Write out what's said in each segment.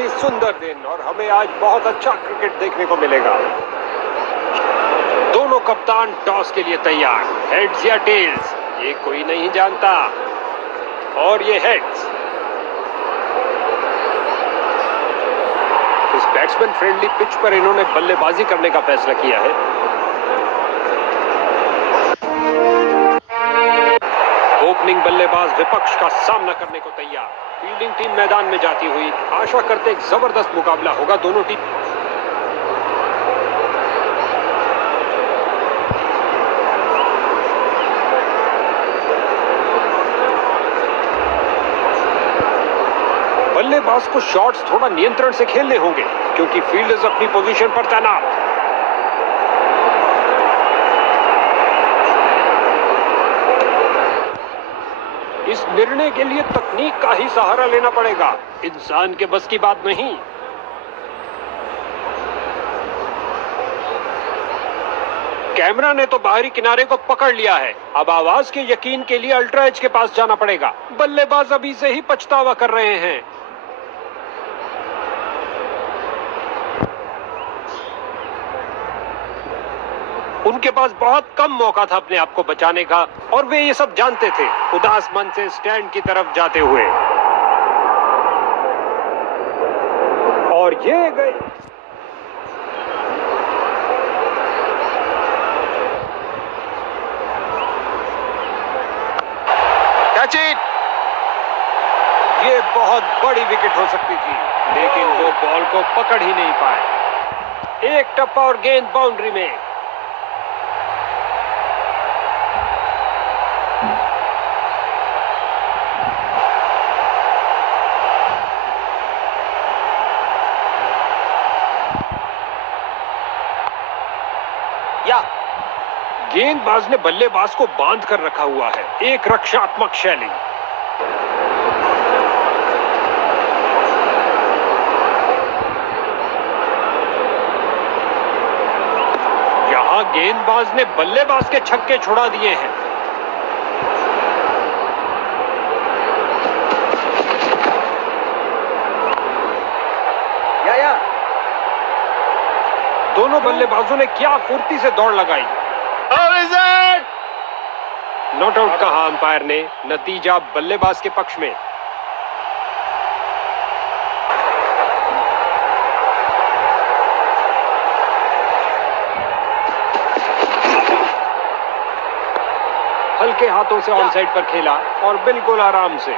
ही सुंदर दिन और हमें आज बहुत अच्छा क्रिकेट देखने को मिलेगा। दोनों कप्तान टॉस के लिए तैयार। हेड्स या टेल्स ये कोई नहीं जानता, और ये हेड्स। इस बैट्समैन फ्रेंडली पिच पर इन्होंने बल्लेबाजी करने का फैसला किया है। ओपनिंग बल्लेबाज विपक्ष का सामना करने को तैयार। फील्डिंग टीम मैदान में जाती हुई आशा करते एक जबरदस्त मुकाबला होगा दोनों टीम। बल्लेबाज को शॉट्स थोड़ा नियंत्रण से खेलने होंगे क्योंकि फील्डर्स अपनी पोजीशन पर तैनात। इस निर्णय के लिए तकनीक का ही सहारा लेना पड़ेगा, इंसान के बस की बात नहीं। कैमरा ने तो बाहरी किनारे को पकड़ लिया है। अब आवाज के यकीन के लिए अल्ट्रा एज के पास जाना पड़ेगा। बल्लेबाज अभी से ही पछतावा कर रहे हैं। उनके पास बहुत कम मौका था अपने आप को बचाने का, और वे ये सब जानते थे। उदास मन से स्टैंड की तरफ जाते हुए, और ये गए। Catch it. ये बहुत बड़ी विकेट हो सकती थी, लेकिन वो बॉल को पकड़ ही नहीं पाए। एक टप्पा और गेंद बाउंड्री में। गेंदबाज ने बल्लेबाज को बांध कर रखा हुआ है। एक रक्षात्मक शैली। यहां गेंदबाज ने बल्लेबाज के छक्के छुड़ा दिए हैं। दोनों बल्लेबाजों ने क्या फुर्ती से दौड़ लगाई। नॉट आउट कहा अंपायर ने। नतीजा बल्लेबाज के पक्ष में। हल्के हाथों से ऑन साइड पर खेला और बिल्कुल आराम से।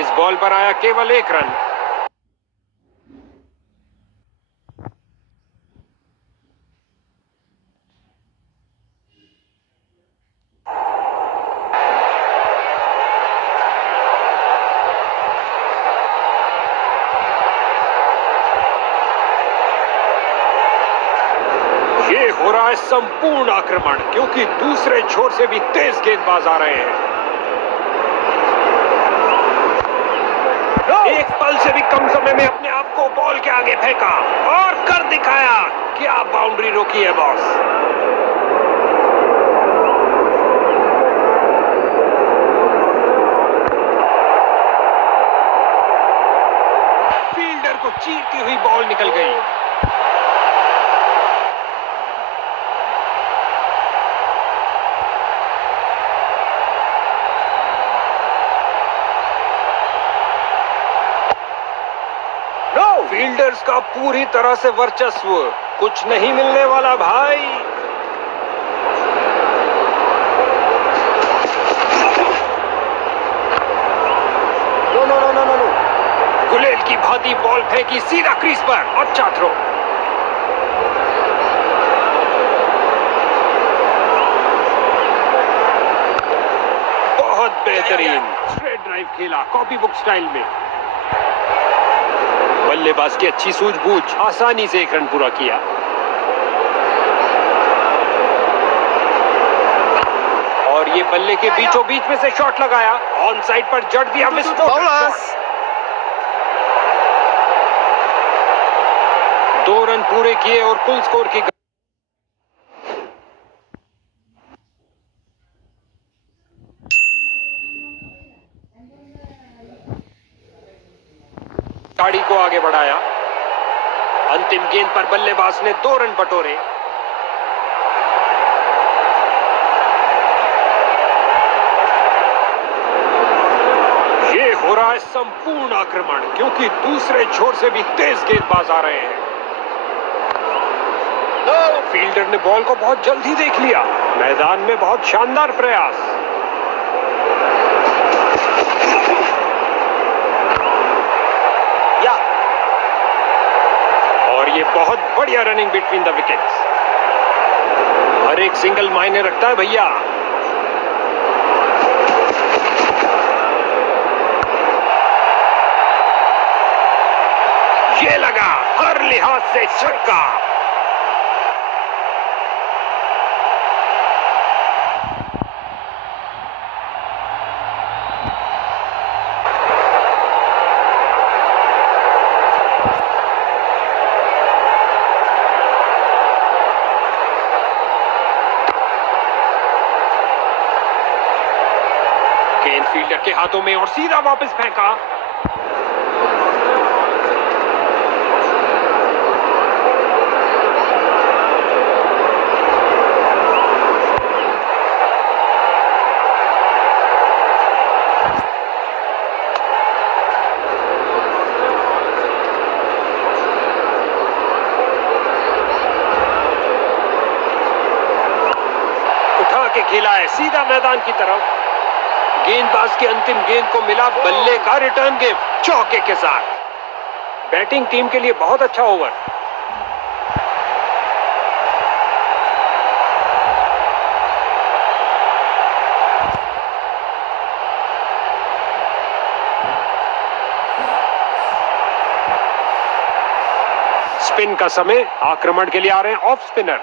इस बॉल पर आया केवल एक रन। हो रहा है संपूर्ण आक्रमण, क्योंकि दूसरे छोर से भी तेज गेंदबाज आ रहे हैं। एक पल से भी कम समय में अपने आप को बॉल के आगे फेंका और कर दिखाया। क्या बाउंड्री रोकी है बॉस। फील्डर को चीरती हुई बॉल निकल गई। फील्डर्स का पूरी तरह से वर्चस्व। कुछ नहीं मिलने वाला भाई। No no no no no no. गुलेल की भांति बॉल फेंकी सीधा क्रीज पर। अच्छा थ्रो। बहुत बेहतरीन स्ट्रेट ड्राइव खेला, कॉपी बुक स्टाइल में। बल्लेबाज की अच्छी सूझबूझ, आसानी से एक रन पूरा किया। और ये बल्ले के बीचों बीच में से शॉट लगाया। ऑन साइड पर जड़ दिया विस्फोटक शॉट। 2 रन पूरे किए और कुल स्कोर की पारी को आगे बढ़ाया। अंतिम गेंद पर बल्लेबाज ने 2 रन बटोरे। ये हो रहा है संपूर्ण आक्रमण, क्योंकि दूसरे छोर से भी तेज गेंदबाज आ रहे हैं। फील्डर ने बॉल को बहुत जल्दी देख लिया। मैदान में बहुत शानदार प्रयास। और ये बहुत बढ़िया रनिंग बिटवीन द विकेट्स। हर एक सिंगल मायने रखता है भैया। ये लगा, हर लिहाज से छक्का। गेंद फील्डर के हाथों में और सीधा वापस फेंका। उठा के खेला है सीधा मैदान की तरफ। गेंदबाज की अंतिम गेंद को मिला बल्ले का रिटर्न गिफ्ट चौके के साथ। बैटिंग टीम के लिए बहुत अच्छा ओवर। स्पिन का समय, आक्रमण के लिए आ रहे हैं ऑफ स्पिनर।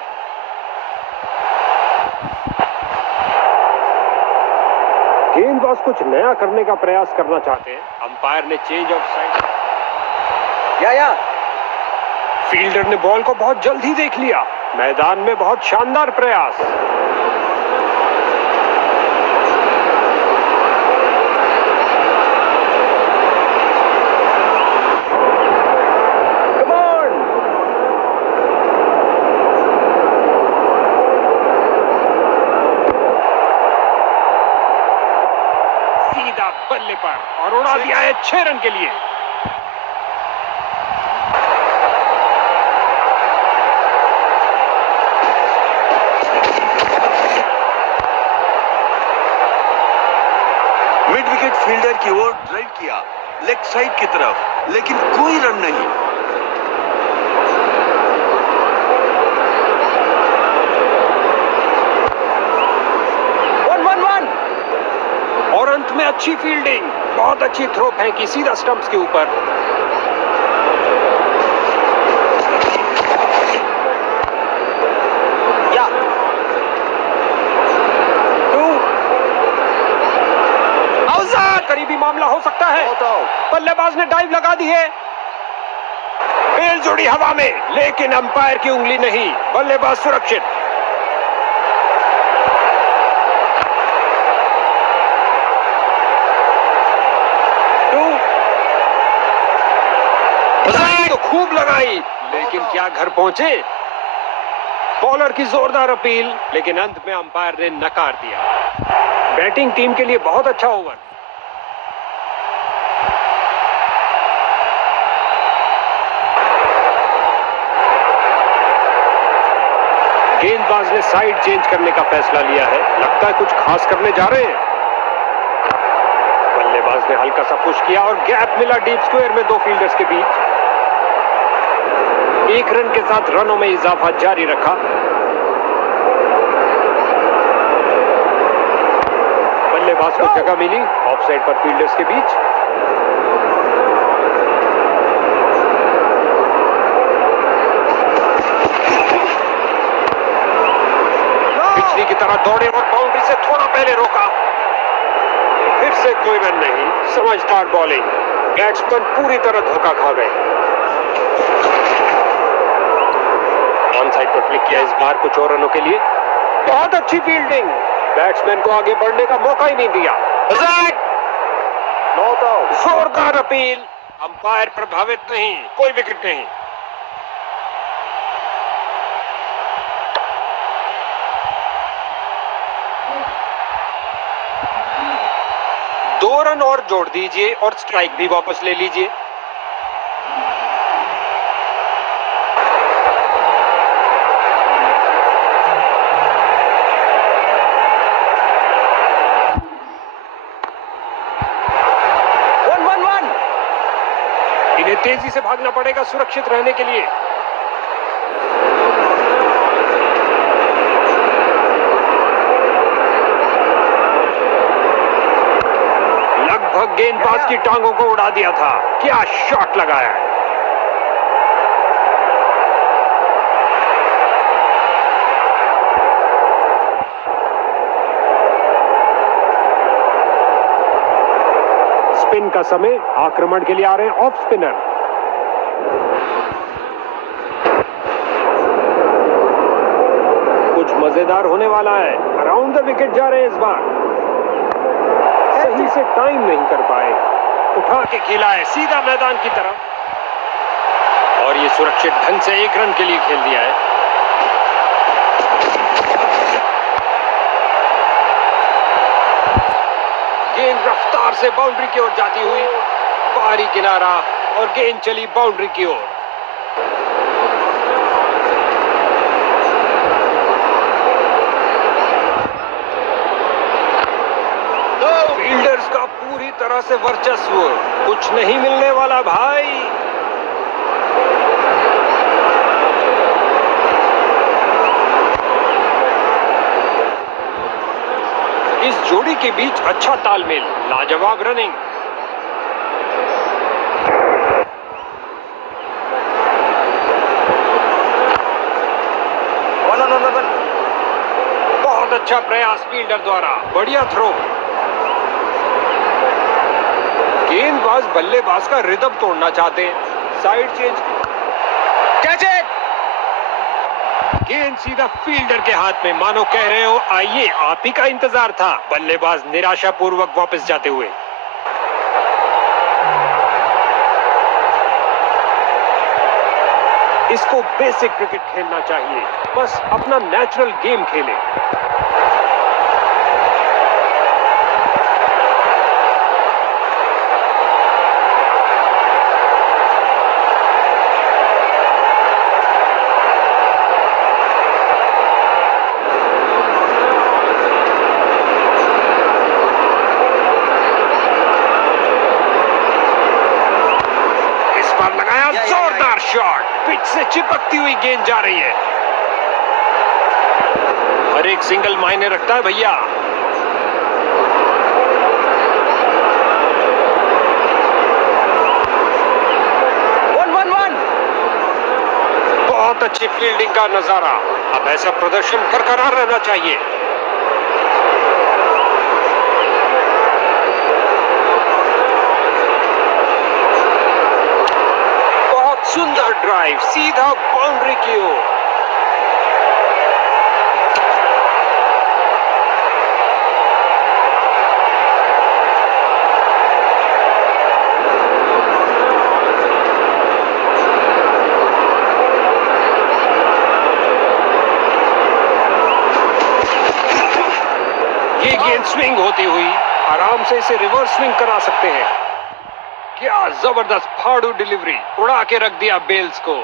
गेंदबाज कुछ नया करने का प्रयास करना चाहते हैं। अंपायर ने चेंज ऑफ साइड। फील्डर ने बॉल को बहुत जल्दी देख लिया। मैदान में बहुत शानदार प्रयास। बल्ले पर और उड़ा दिया है 6 रन के लिए। मिड विकेट फील्डर की ओर ड्राइव किया लेग साइड की तरफ, लेकिन कोई रन नहीं। और अंत में अच्छी फील्डिंग, बहुत अच्छी थ्रो फेंकी सीधा स्टंप्स के ऊपर। करीबी मामला हो सकता है। बल्लेबाज ने डाइव लगा दी है। बेल जुड़ी हवा में, लेकिन अंपायर की उंगली नहीं। बल्लेबाज सुरक्षित। तो खूब लगाई, लेकिन क्या घर पहुंचे? बॉलर की जोरदार अपील, लेकिन अंत में अंपायर ने नकार दिया। बैटिंग टीम के लिए बहुत अच्छा ओवर। गेंदबाज ने साइड चेंज करने का फैसला लिया है। लगता है कुछ खास करने जा रहे हैं। बल्लेबाज ने हल्का सा पुश किया और गैप मिला डीप स्क्वायर में 2 फील्डर्स के बीच। 1 रन के साथ रनों में इजाफा जारी रखा। बल्लेबाज को जगह मिली ऑफ साइड पर फील्डर्स के बीच। पिछली की तरह दौड़े और बाउंड्री से थोड़ा पहले रोका। फिर से कोई रन नहीं। समझदार बॉलिंग। बैट्समैन पूरी तरह धोखा खा गए। ऑन साइड पर फ्लिक किया इस बार कुछ और रनों के लिए। बहुत अच्छी फील्डिंग। बैट्समैन को आगे बढ़ने का मौका ही नहीं दिया। जोरदार अपील। अंपायर प्रभावित नहीं, कोई विकेट नहीं। दो रन और जोड़ दीजिए और स्ट्राइक भी वापस ले लीजिए। इन्हें तेजी से भागना पड़ेगा सुरक्षित रहने के लिए। लगभग गेंदबाज की टांगों को उड़ा दिया था। क्या शॉट लगाया है। स्पिन का समय, आक्रमण के लिए आ रहे हैं ऑफ स्पिनर। कुछ मजेदार होने वाला है। अराउंड द विकेट जा रहे हैं इस बार। सही से टाइम नहीं कर पाए। उठा के खेला है सीधा मैदान की तरफ और ये सुरक्षित ढंग से 1 रन के लिए खेल दिया है। गेंद रफ्तार से बाउंड्री की ओर जाती हुई, बाहरी किनारा और गेंद चली बाउंड्री की ओर। फील्डर्स का पूरी तरह से वर्चस्व, कुछ नहीं मिलने वाला भाई। इस जोड़ी के बीच अच्छा तालमेल, लाजवाब रनिंग। बहुत अच्छा प्रयास फील्डर द्वारा, बढ़िया थ्रो। गेंदबाज बल्लेबाज का रिदम तोड़ना चाहते हैं। Side change, catch it. गेंद सीधा फील्डर के हाथ में, मानो कह रहे हो आइए आप ही का इंतजार था। बल्लेबाज निराशापूर्वक वापस जाते हुए। इसको बेसिक क्रिकेट खेलना चाहिए, बस अपना नेचुरल गेम खेले। लगाया जोरदार शॉट, पिच से चिपकती हुई गेंद जा रही है। हर एक सिंगल मायने रखता है भैया। बहुत अच्छी फील्डिंग का नजारा। अब ऐसा प्रदर्शन बरकरार रहना चाहिए। सुंदर ड्राइव, सीधा बाउंड्री की ओर। ये गेंद स्विंग होती हुई आराम से इसे रिवर्स स्विंग करा सकते हैं। क्या जबरदस्त फाड़ू डिलीवरी, उड़ा के रख दिया बेल्स को।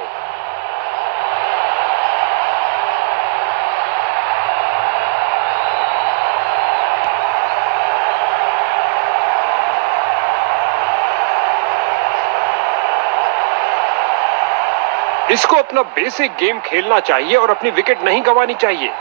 इसको अपना बेसिक गेम खेलना चाहिए और अपनी विकेट नहीं गंवानी चाहिए।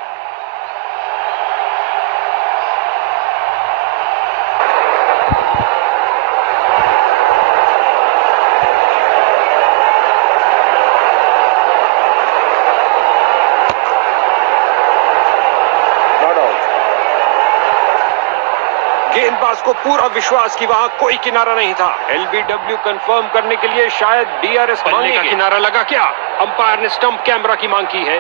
गेंदबाज को पूरा विश्वास कि वहां कोई किनारा नहीं था। एलबीडब्ल्यू कंफर्म करने के लिए शायद डीआरएस मांगेगा। किनारा लगा क्या? अंपायर ने स्टंप कैमरा की मांग की है।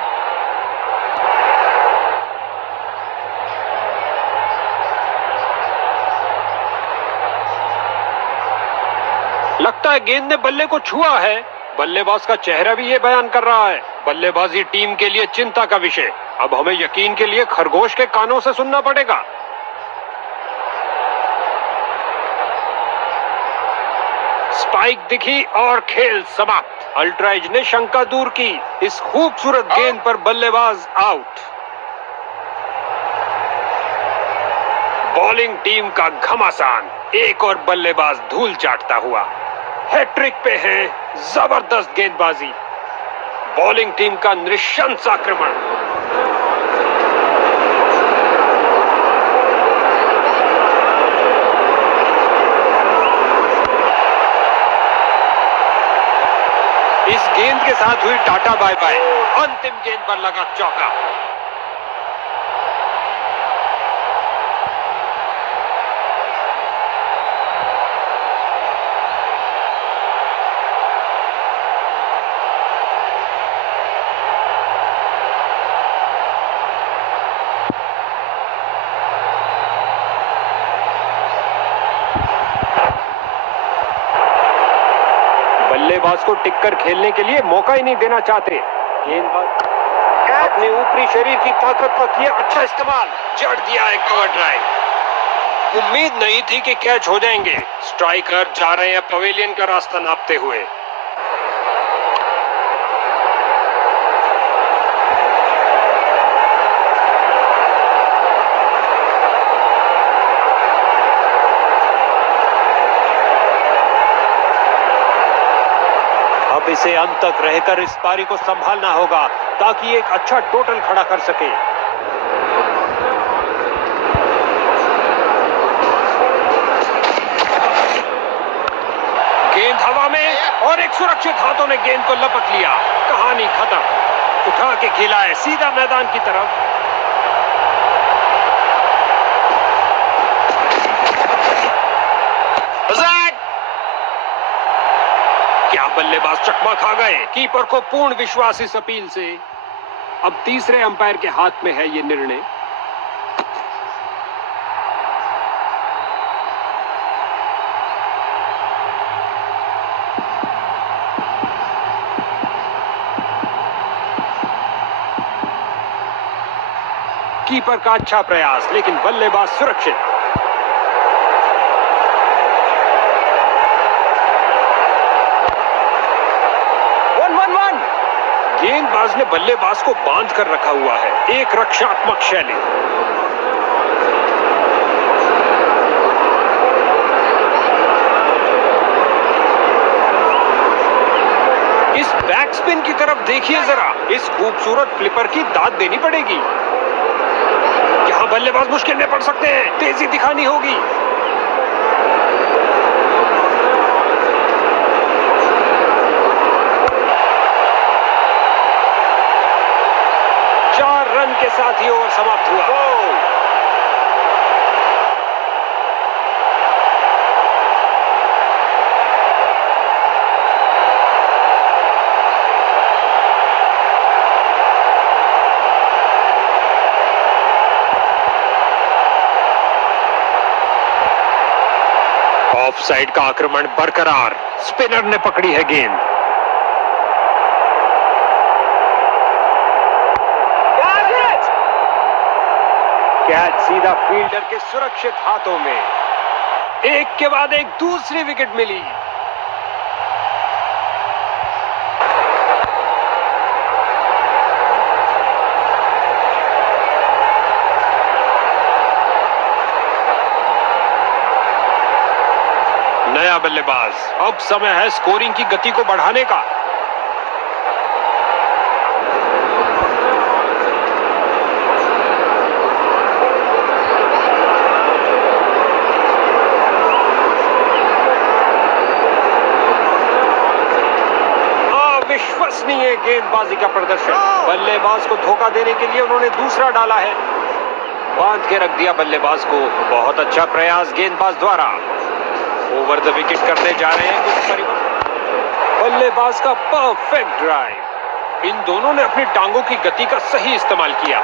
लगता है गेंद ने बल्ले को छुआ है। बल्लेबाज का चेहरा भी ये बयान कर रहा है। बल्लेबाजी टीम के लिए चिंता का विषय। अब हमें यकीन के लिए खरगोश के कानों से सुनना पड़ेगा। स्पाइक दिखी और खेल समाप्त। अल्ट्राइज ने शंका दूर की। इस खूबसूरत गेंद पर बल्लेबाज आउट। बॉलिंग टीम का घमासान। एक और बल्लेबाज धूल चाटता हुआ। हैट्रिक पे है। जबरदस्त गेंदबाजी। बॉलिंग टीम का नृशंस आक्रमण। इस गेंद के साथ हुई टाटा बाय बाय। अंतिम गेंद पर लगा चौका। बल्लेबाज को टिककर खेलने के लिए मौका ही नहीं देना चाहते। गेंदबाज अपने ऊपरी शरीर की ताकत का किया अच्छा इस्तेमाल। जड़ दिया है कवर ड्राइव। उम्मीद नहीं थी कि कैच हो जाएंगे। स्ट्राइकर जा रहे हैं पवेलियन का रास्ता नापते हुए। अब इसे अंत तक रहकर इस पारी को संभालना होगा ताकि एक अच्छा टोटल खड़ा कर सके। गेंद हवा में और एक सुरक्षित हाथों ने गेंद को लपक लिया। कहानी खत्म। उठा के खेला है सीधा मैदान की तरफ। क्या बल्लेबाज चकमा खा गए। कीपर को पूर्ण विश्वास इस अपील से। अब तीसरे अंपायर के हाथ में है ये निर्णय। कीपर का अच्छा प्रयास लेकिन बल्लेबाज सुरक्षित। गेंदबाज ने बल्लेबाज को बांध कर रखा हुआ है। एक रक्षात्मक शैली। इस बैकस्पिन की तरफ देखिए जरा। इस खूबसूरत फ्लिपर की दाद देनी पड़ेगी। यहां बल्लेबाज मुश्किल में पड़ सकते हैं। तेजी दिखानी होगी। 4 रन के साथ ही ओवर समाप्त हुआ। ऑफ साइड का आक्रमण बरकरार। स्पिनर ने पकड़ी है गेंद। कैच सीधा फील्डर के सुरक्षित हाथों में। एक के बाद एक दूसरी विकेट मिली। नया बल्लेबाज। अब समय है स्कोरिंग की गति को बढ़ाने का। अविश्वसनीय गेंदबाजी का प्रदर्शन। बल्लेबाज को धोखा देने के लिए उन्होंने दूसरा डाला है। बांध के रख दिया बल्लेबाज को। बहुत अच्छा प्रयास गेंदबाज द्वारा। ओवर द विकेट करने जा रहे हैं कुछ परिवर्तन। बल्लेबाज का परफेक्ट ड्राइव। इन दोनों ने अपनी टांगों की गति का सही इस्तेमाल किया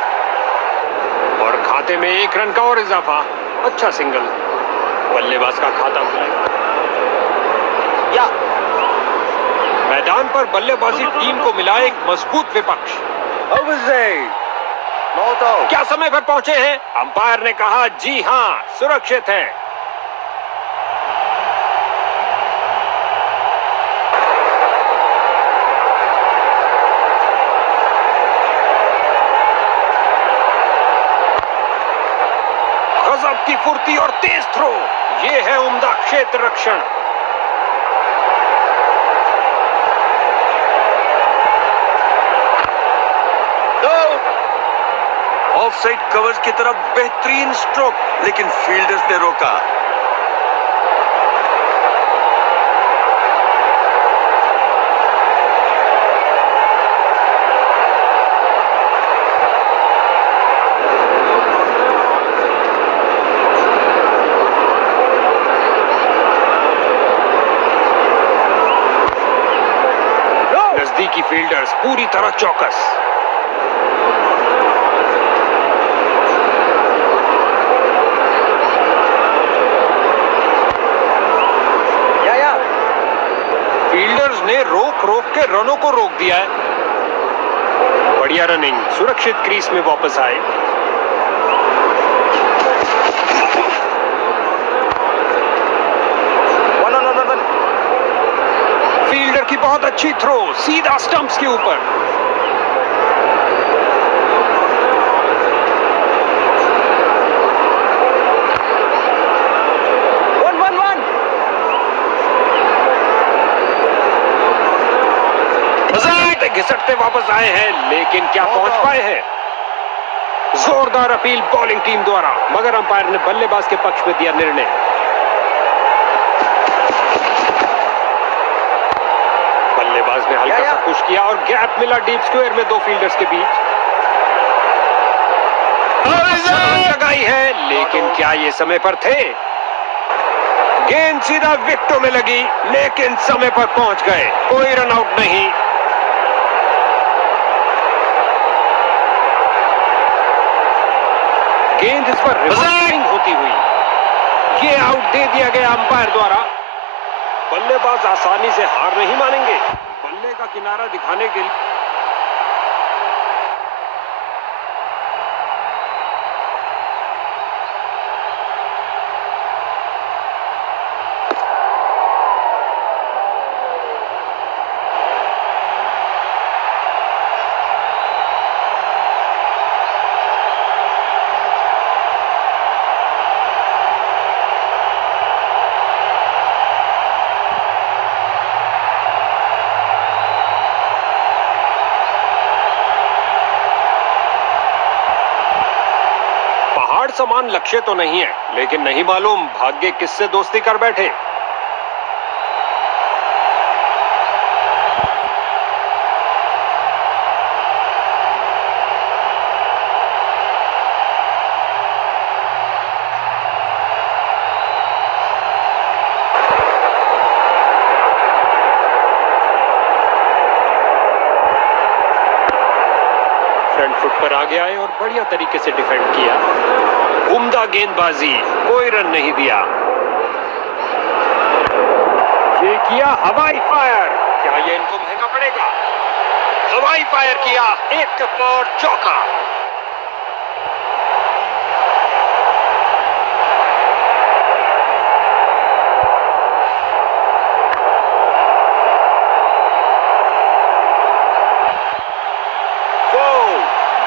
और खाते में 1 रन का और इजाफा। अच्छा सिंगल। बल्लेबाज का खाता खुला। या मैदान पर बल्लेबाजी टीम को मिला एक मजबूत विपक्ष। Not out. क्या समय पर पहुंचे हैं? अंपायर ने कहा जी हां, सुरक्षित है। गजब की फुर्ती और तेज थ्रो, ये है उम्दा क्षेत्र रक्षण। ऑफसाइड कवर्स की तरफ बेहतरीन स्ट्रोक, लेकिन फील्डर्स ने रोका। नजदीकी फील्डर्स पूरी तरह चौकस। फील्डर्स ने रोक के रनों को रोक दिया है। बढ़िया रनिंग, सुरक्षित क्रीज में वापस आए। फील्डर की बहुत अच्छी थ्रो, सीधा स्टंप्स के ऊपर। घिसटते वापस आए हैं, लेकिन क्या पहुंच पाए हैं? जोरदार अपील बॉलिंग टीम द्वारा, मगर अंपायर ने बल्लेबाज के पक्ष में दिया निर्णय। बल्लेबाज ने हल्का सा पुश किया और गैप मिला डीप स्क्वायर में दो फील्डर्स के बीच। लगाई है, लेकिन क्या ये समय पर थे? गेंद सीधा विकेटों में लगी, लेकिन समय पर पहुंच गए, कोई रन आउट नहीं। गेंद इस पर रिवर्सिंग होती हुई ये आउट दे दिया गया अंपायर द्वारा। बल्लेबाज आसानी से हार नहीं मानेंगे। बल्ले का किनारा दिखाने के लिए समान लक्ष्य तो नहीं है, लेकिन नहीं मालूम भाग्य किससे दोस्ती कर बैठे। फ्रंट फुट पर आगे आए और बढ़िया तरीके से डिफेंड किया। उम्दा गेंदबाजी, कोई रन नहीं दिया। ये किया हवाई फायर, क्या ये इनको महंगा पड़ेगा? हवाई फायर किया, एक टप्पा और चौका।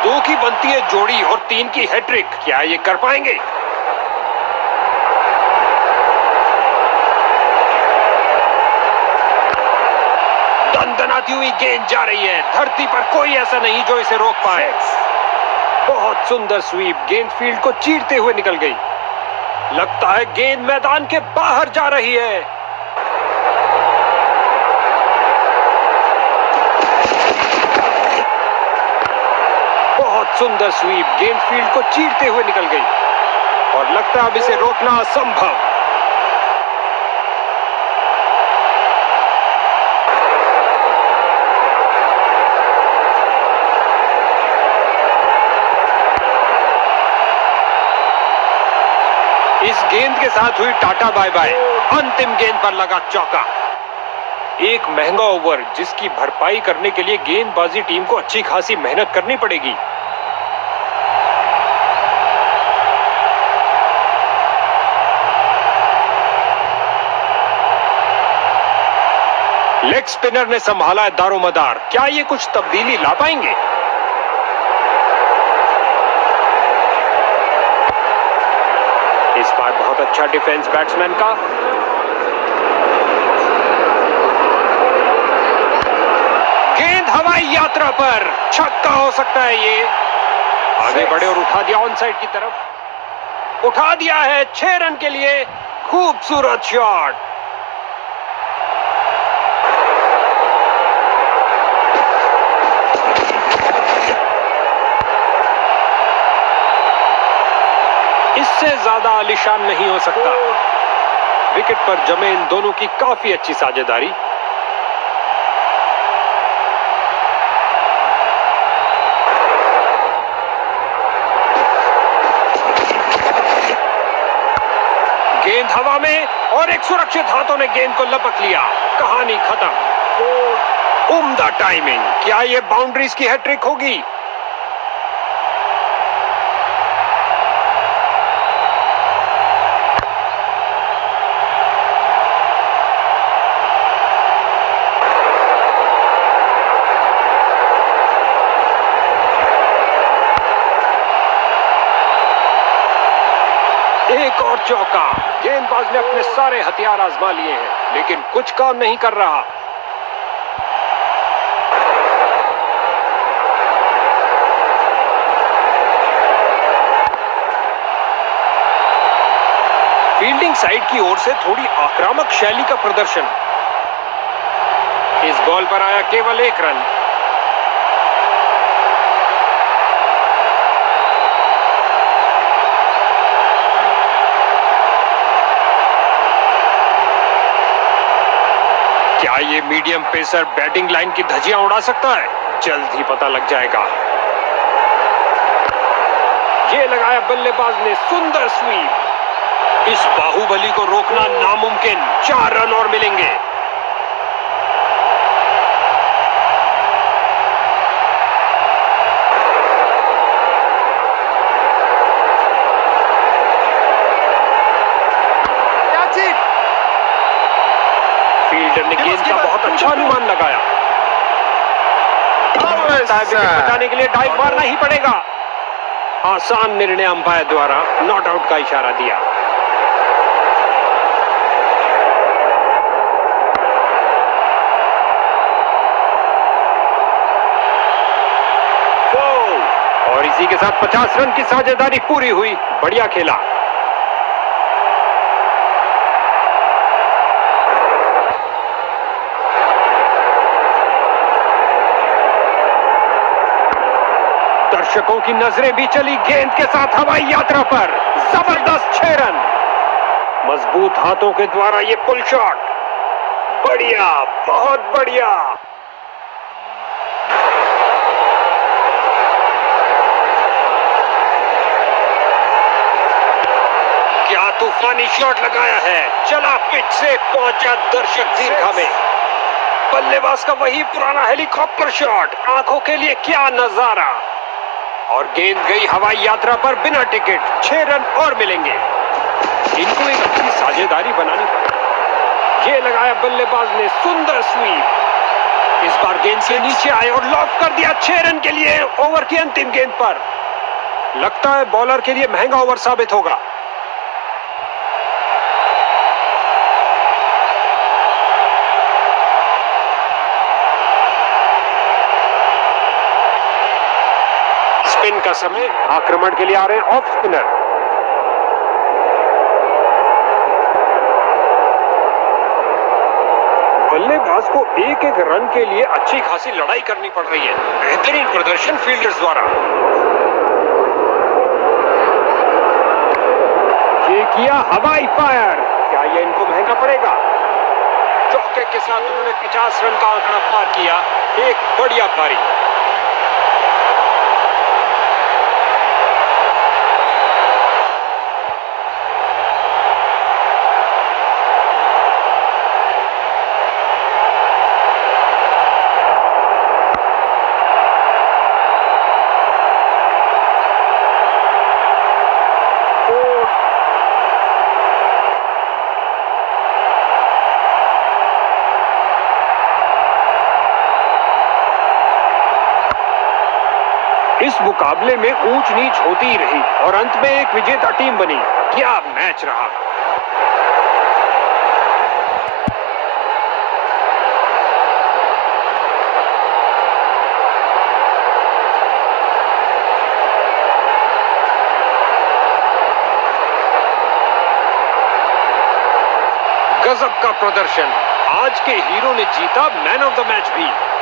दो की बनती है जोड़ी और 3 की हैट्रिक, क्या ये कर पाएंगे? दनदनाती हुई गेंद जा रही है, धरती पर कोई ऐसा नहीं जो इसे रोक पाए। बहुत सुंदर स्वीप, गेंद फील्ड को चीरते हुए निकल गई। लगता है गेंद मैदान के बाहर जा रही है। सुंदर स्वीप, गेंद फील्ड को चीरते हुए निकल गई और लगता है अब इसे रोकना असंभव। इस गेंद के साथ हुई टाटा बाय बाय। अंतिम गेंद पर लगा चौका। एक महंगा ओवर जिसकी भरपाई करने के लिए गेंदबाजी टीम को अच्छी खासी मेहनत करनी पड़ेगी। लेग स्पिनर ने संभाला है दारोमदार। क्या ये कुछ तब्दीली ला पाएंगे? इस बार बहुत अच्छा डिफेंस बैट्समैन का। गेंद हवाई यात्रा पर, छक्का हो सकता है ये। आगे बढ़े और उठा दिया ऑन साइड की तरफ। उठा दिया है 6 रन के लिए। खूबसूरत शॉट। इससे ज्यादा आलीशान नहीं हो सकता। विकेट पर जमे इन दोनों की काफी अच्छी साझेदारी। गेंद हवा में और एक सुरक्षित हाथों ने गेंद को लपक लिया। कहानी खत्म। उम्दा टाइमिंग। क्या यह बाउंड्रीज की हैट्रिक होगी? एक और चौका। गेंदबाज ने अपने सारे हथियार आजमा लिए हैं, लेकिन कुछ काम नहीं कर रहा। फील्डिंग साइड की ओर से थोड़ी आक्रामक शैली का प्रदर्शन। इस बॉल पर आया केवल 1 रन। क्या ये मीडियम पेसर बैटिंग लाइन की धज्जियां उड़ा सकता है? जल्द ही पता लग जाएगा। ये लगाया बल्लेबाज ने, सुंदर स्वीप। इस बाहुबली को रोकना नामुमकिन। 4 रन और मिलेंगे। फील्डर ने गेंद का बहुत अच्छा अनुमान लगाया। विकेट बचाने के लिए डाइव मारना ही पड़ेगा। आसान निर्णय अंपायर द्वारा नॉट आउट का इशारा दिया। और इसी के साथ 50 रन की साझेदारी पूरी हुई। बढ़िया खेला। दर्शकों की नजरें भी चली गेंद के साथ हवाई यात्रा पर। जबरदस्त 6 रन। मजबूत हाथों के द्वारा ये पुल शॉट। बढ़िया, बहुत बढ़िया। क्या तूफानी शॉट लगाया है। चला पिच से, पहुंचा दर्शक दीर्घा में। बल्लेबाज का वही पुराना हेलीकॉप्टर शॉट। आंखों के लिए क्या नजारा। और गेंद गई हवाई यात्रा पर बिना टिकट। 6 रन और मिलेंगे। इनको एक अच्छी साझेदारी बनानी पड़ेगी। ये लगाया बल्लेबाज ने, सुंदर स्वीप। इस बार गेंद से नीचे आए और लॉक कर दिया 6 रन के लिए ओवर की अंतिम गेंद पर। लगता है बॉलर के लिए महंगा ओवर साबित होगा। स्पिन का समय। आक्रमण के लिए आ रहे हैं ऑफ स्पिनर। बल्लेबाज को एक एक रन के लिए अच्छी खासी लड़ाई करनी पड़ रही है। बेहतरीन प्रदर्शन फील्डर्स द्वारा। ये किया हवाई फायर। क्या ये इनको महंगा पड़ेगा? चौके के साथ उन्होंने 50 रन का आंकड़ा पार किया। एक बढ़िया पारी। इस मुकाबले में ऊंच नीच होती ही रही और अंत में एक विजेता टीम बनी। क्या मैच रहा। गजब का प्रदर्शन। आज के हीरो ने जीता मैन ऑफ द मैच भी।